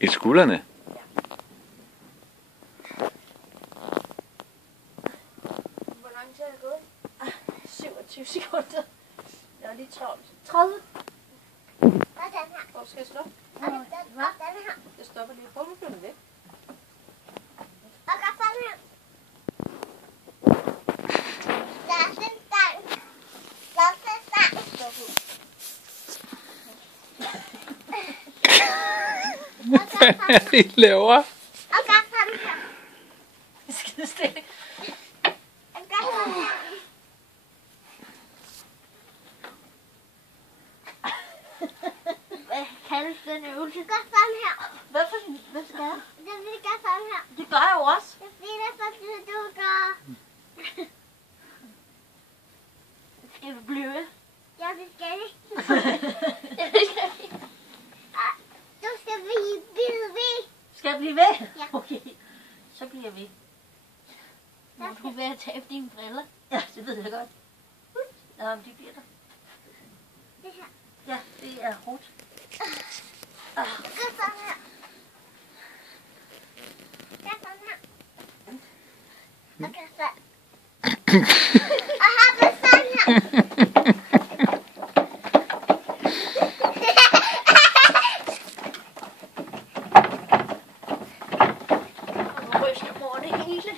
I skuldrene? Hvor lang tid er det gået? 27 sekunder. Jeg er lige travlt. 30. Sådan her. Hvor skal jeg stoppe? Og det sådan her. Jeg stopper lige. Prøv, nu bliver den væk. Og gør sådan her. Der er sådan en stang. Der er sådan en stang. Stop ud. Hvad er det, I laver? Og gør sådan her. Skide stille. Og gør sådan her. Hvad kaldes den øvelse? Gør sådan her. Hvad skal jeg? Det vil gøre sådan her. Det gør jeg jo også. Det bliver det, fordi du gør. Skal vi blive ved? Ja, det skal det. Ja, det skal vi. Du skal blive ved. Skal jeg blive ved? Ja. Okay. Så bliver jeg ved. Må du være at tabe dine briller? Ja, det ved jeg godt. Ja, men de bliver der. Det her. Ja, det er hårdt. Gør sådan her. Gør sådan her. Og gør sådan. Og har det sådan her. Og nu ryster mor det hele.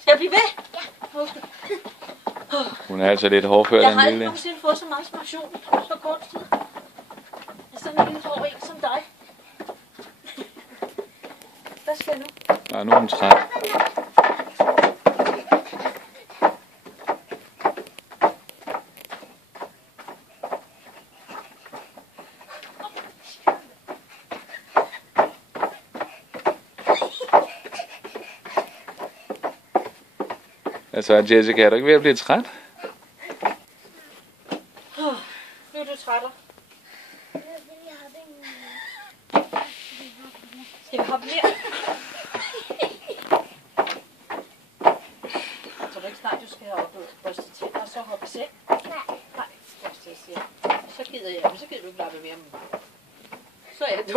Skal jeg blive ved? Ja. Okay. Hun er altså lidt hårdfør, Jeg den har aldrig lille. nogensinde fået så meget motion på så kort tid. Jeg er sådan en lille hård en som dig. Hvad skal jeg nu? Og nu er hun træt. Altså, Jessica, er du ikke ved at blive træt? Nu er du træt. Skal vi hoppe mere? Så du ikke snart, du skal op og børste tænder, og så hoppe i seng? Nej. Nej, så gider jeg. Så gider du ikke lade være med. Så er det